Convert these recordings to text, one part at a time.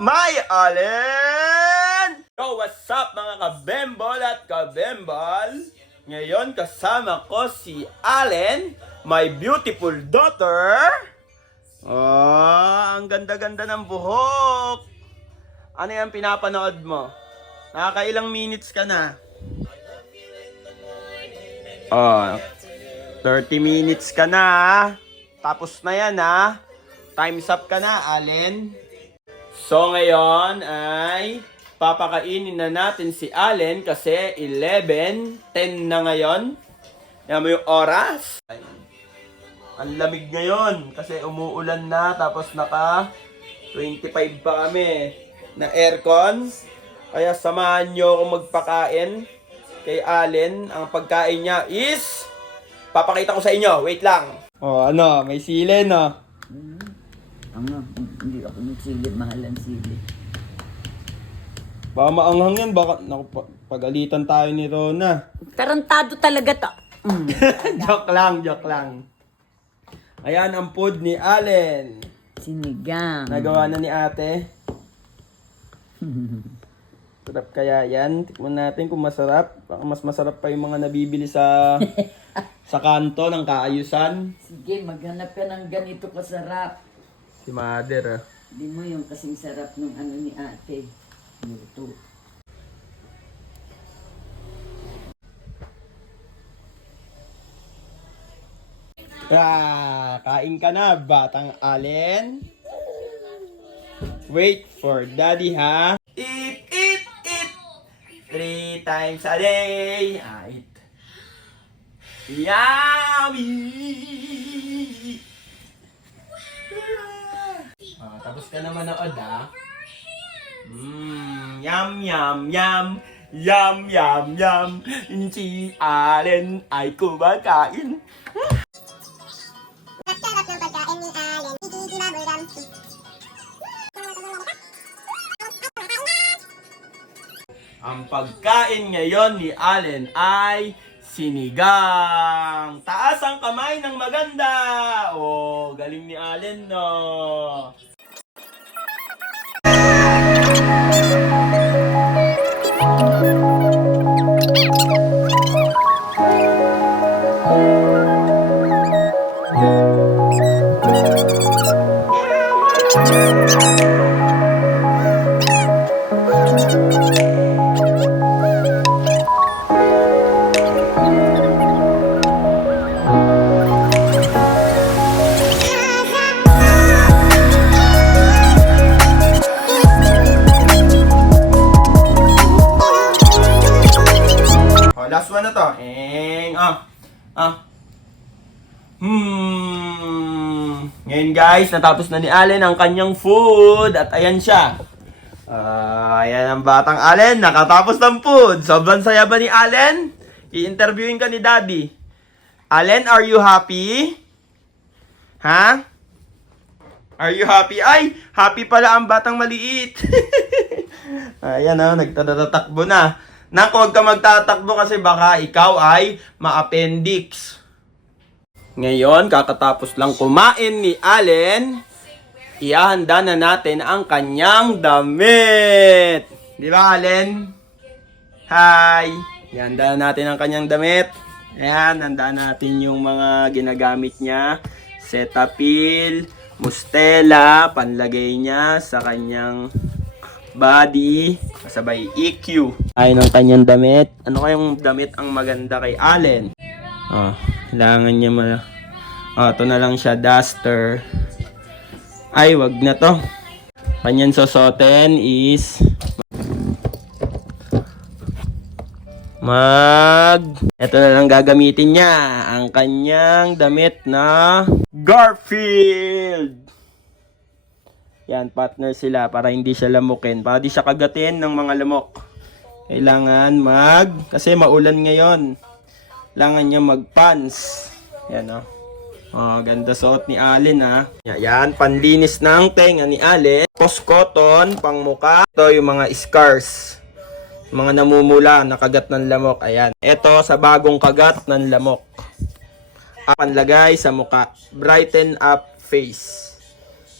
May Allen! Yo, what's up mga kabembol at kabembal? Ngayon kasama ko si Allen, my beautiful daughter. Oh, ang ganda-ganda ng buhok. Ano yung pinapanood mo? Nakakailang minutes ka na? Oh, 30 minutes ka na. Tapos na yan ha. Time's up ka na, Allen. So ngayon ay papakainin na natin si Allen kasi 11:10 na ngayon. Yan mo yung oras. Ang lamig ngayon kasi umuulan na tapos naka 25 pa kami na aircon. Kaya samahan nyo akong magpakain kay Allen. Ang pagkain niya is papakita ko sa inyo. Wait lang. Oh, ano? May sili, no? Hindi ako nagsilid, mahal ang silid. Baka maanghang yan, baka pagalitan tayo ni Rona. Tarantado talaga to. Joke lang. Ayan ang food ni Allen. Sinigang. Nagawa na ni ate. Sarap kaya yan. Tikman natin kung masarap. Baka mas masarap pa yung mga nabibili sa kanto ng kaayusan. Sige, maghanap ka ng ganito kasarap. Si mother. Hindi mo yung kasing sarap ng ano ni ate. Luto. Kain ka na, batang Allen. Wait for daddy, ha? Eat! 3 times a day. Eat. Yummy! Tapos ka na manood, ha? Yum. Si Allen ay kumakain. Sarap ng pagkain ni Allen. Gigi bubblegum. Ang pagkain ngayon ni Allen ay sinigang. Taas ang kamay ng maganda. Oh, galing ni Allen, no? Last one na to. Ngayon guys, natapos na ni Allen ang kanyang food. At ayan siya. Ayan ang batang Allen. Nakatapos ng food. Sobrang saya ba ni Allen? I-interviewin ka ni Daddy. Allen, are you happy? Ha? Are you happy? Ay, happy pala ang batang maliit. Ayan o, nagtatatakbo na. Naku, huwag ka magtatakbo kasi baka ikaw ay ma-appendix. Ngayon, kakatapos lang kumain ni Allen, ihahanda na natin ang kanyang damit. Di ba, Allen? Hi! Ihanda natin ang kanyang damit. Ayan, handa natin yung mga ginagamit niya. Cetaphil, mustela, panlagay niya sa kanyang body, kasabay EQ. Ay ng kanyang damit. Ano kayong damit ang maganda kay Allen? Kailangan niya ito na lang siya, duster. Ay, wag na to. Kanyang sosoten is ito na lang gagamitin niya. Ang kanyang damit na Garfield. Yan, partner sila para hindi siya lamukin. Para di siya kagatin ng mga lamok. Kailangan kasi maulan ngayon. Kailangan niya mag-pants. Yan o. Ganda suot ni Allen ha. Yan, panlinis ng tenga ni Allen. Cotton, pang muka. Ito yung mga scars. Mga namumula, nakagat ng lamok. Ayan. Ito sa bagong kagat ng lamok. Panlagay sa muka. Brighten up face.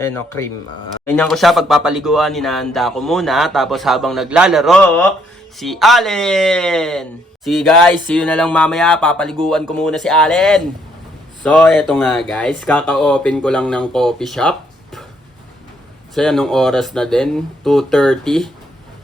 Ayan o, cream. Ganyan ko siya pagpapaliguan, hinahanda ko muna. Tapos habang naglalaro, si Allen. Sige guys, see you na lang mamaya. Papaliguan ko muna si Allen. So, eto nga guys, kaka-open ko lang ng coffee shop. So, anong oras na din? 2:30.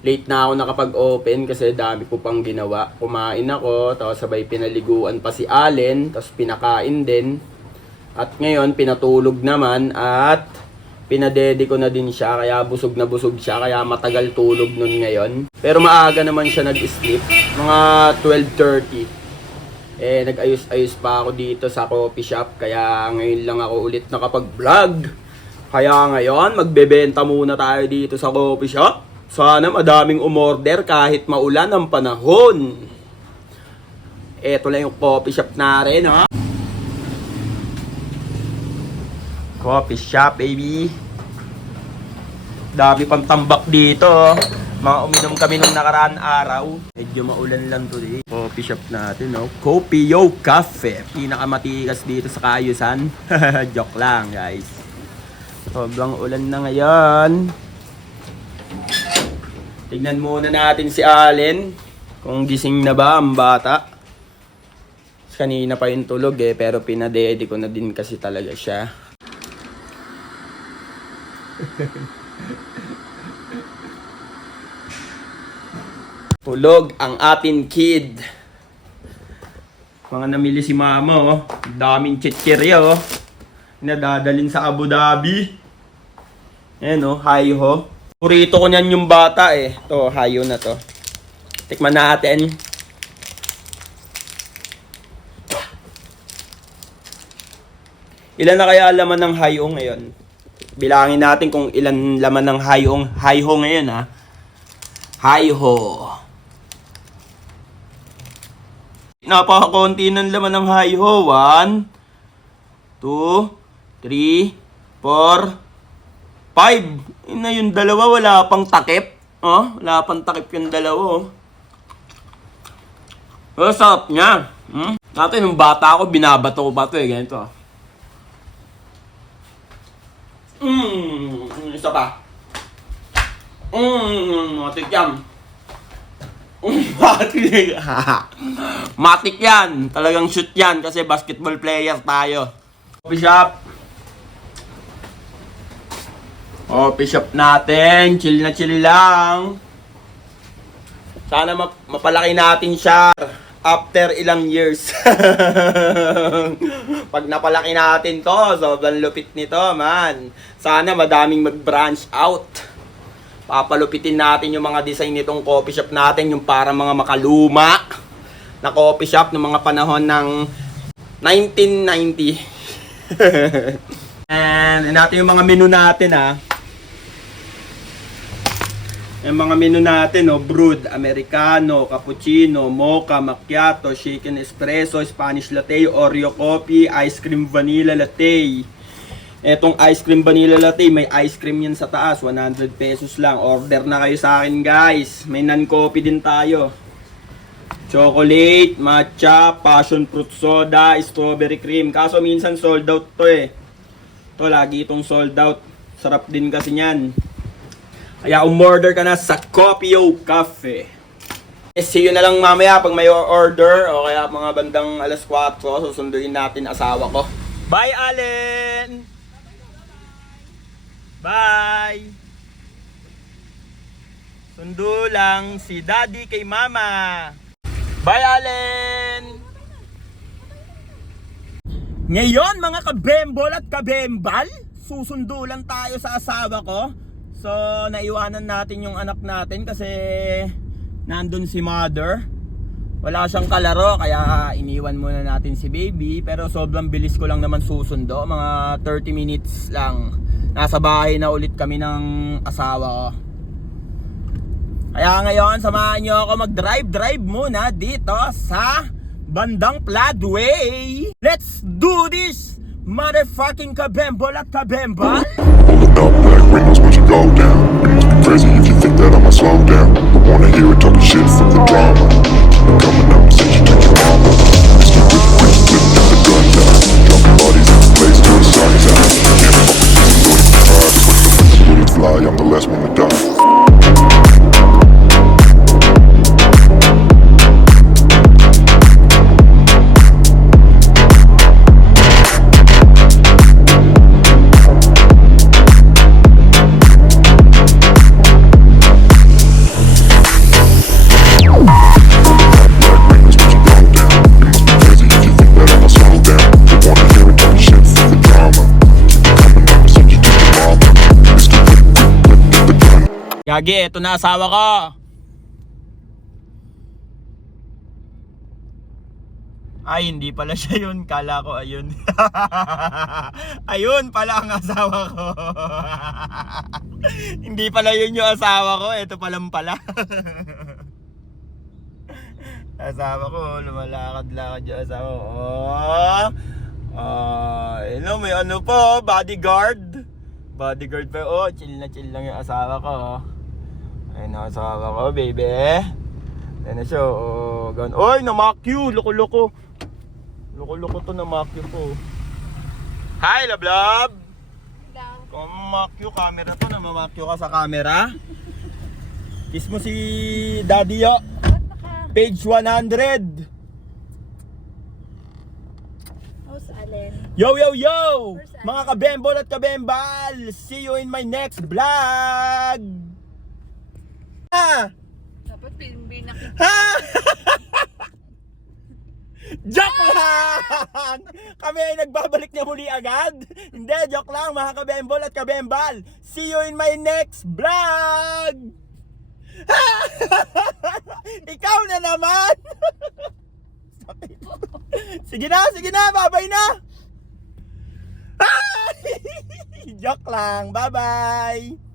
Late na ako nakapag-open kasi dami ko pang ginawa. Kumain ako, tapos sabay pinaliguan pa si Allen, tapos pinakain din. At ngayon, pinatulog naman at pinadede ko na din siya, kaya busog na busog siya, kaya matagal tulog nun ngayon. Pero maaga naman siya nag-sleep, mga 12:30. Nag-ayos-ayos pa ako dito sa coffee shop, kaya ngayon lang ako ulit nakapag-vlog. Kaya ngayon, magbebenta muna tayo dito sa coffee shop. Sana madaming umorder kahit maulan ang panahon. Eto lang yung coffee shop natin, ha? Coffee shop, baby. Dami pang tambak dito. Mga uminom kami nung nakaraan araw. Medyo maulan lang today. Coffee shop natin, no? Kopio Cafe. Pinakamatikas dito sa Kaayusan. Joke lang, guys. Sobrang ulan na ngayon. Tignan muna natin si Allen. Kung gising na ba ang bata. Kanina pa yung tulog pero pinadede ko na din kasi talaga siya. Tulog ang ating kid. Mga namili si mama, oh. Daming chichirya, oh. Nadadalin sa Abu Dhabi. Ayan, oh, hayo. Purito ko niyan yung bata, eh. To, hayo na to. Tikman natin. Ilan na kaya laman ng hayo ngayon? Bilangin natin kung ilan laman ng hayho ngayon, ha. Hayho. Napakakunti ng laman ng hayho. 1, 2, 3, 4, 5. Yun na yung dalawa, wala pang takip. Oh, wala pang takip yung dalawa, oh. Oh, sarap niya. Dati nung bata ako, binabato ko ba ito, ganito, ah. Isa pa. Matik yan. Matik yan. Talagang shoot yan kasi basketball player tayo. Coffee shop. Coffee shop natin. Chill na chill lang. Sana mapalaki natin siya after ilang years. Pag napalaki natin to, sobrang lupit nito, man. Sana madaming mag-branch out. Papalupitin natin yung mga design nitong coffee shop natin, yung para mga makaluma na coffee shop ng mga panahon ng 1990. And natin yung mga menu natin, ha. Yung mga menu natin, oh, brewed, americano, cappuccino, mocha, macchiato, shaken espresso, Spanish latte, Oreo coffee, ice cream vanilla latte. Etong ice cream vanilla latte, may ice cream yan sa taas, 100 pesos lang. Order na kayo sa akin, guys. May non-coffee din tayo. Chocolate, matcha, passion fruit soda, strawberry cream. Kaso minsan sold out to, eh. To, lagi itong sold out. Sarap din kasi niyan. Kaya umorder ka na sa Kopio Cafe. See you na lang mamaya pag may order o kaya mga bandang alas 4 susunduin natin asawa ko. Bye, Allen! Bye! Sundo lang si Daddy kay Mama. Bye, Allen! Ngayon mga kabembol at kabembal, susundo lang tayo sa asawa ko. So, naiwanan natin yung anak natin kasi nandun si mother. Wala siyang kalaro kaya iniwan muna natin si baby. Pero sobrang bilis ko lang naman susundo. Mga 30 minutes lang. Nasa bahay na ulit kami ng asawa ko. Kaya ngayon, samahan nyo ako mag-drive muna dito sa bandang Pladway. Let's do this! Motherfucking kabembol at kabembal! Pulling up black windows, but you go down. It must be crazy if you think that I'ma slow down. Don't wanna hear it talking shit from the drama. Keep it coming up, since you took your mama. Mr. Rick, flipping out the gun down. Dropping bodies in the place till the sun is out. Can't fuck with this, do it. Gagi, eto na asawa ko. Ay, hindi pala siya yun. Kala ko ayun. Ayun pala ang asawa ko. Hindi pala yun yung asawa ko. Ito palang pala. Asawa ko, lumalakad-lakad yung asawa ko. May ano po, bodyguard. Bodyguard pa. Oh, chill lang yung asawa ko. Ayun ang asawa ko, baby. Ayun na siya. Oh, gan. Oy, namakyu. Loko-loko. Loko-loko to, namakyu po. Hi, love. Kung mamakyu camera to, namamakyu ka sa camera. Kiss mo si Daddy Yo. Page 100. How's Allen? Yo! Mga kabembol at kabembal! See you in my next vlog! Ha! Dapat binakit. Ha! Joke lang! Kami ay nagbabalik na muli agad. Hindi, joke lang mga kabembol at kabembal. See you in my next vlog! Ikaw na naman! Sige na, babay na! Joke lang, bye-bye!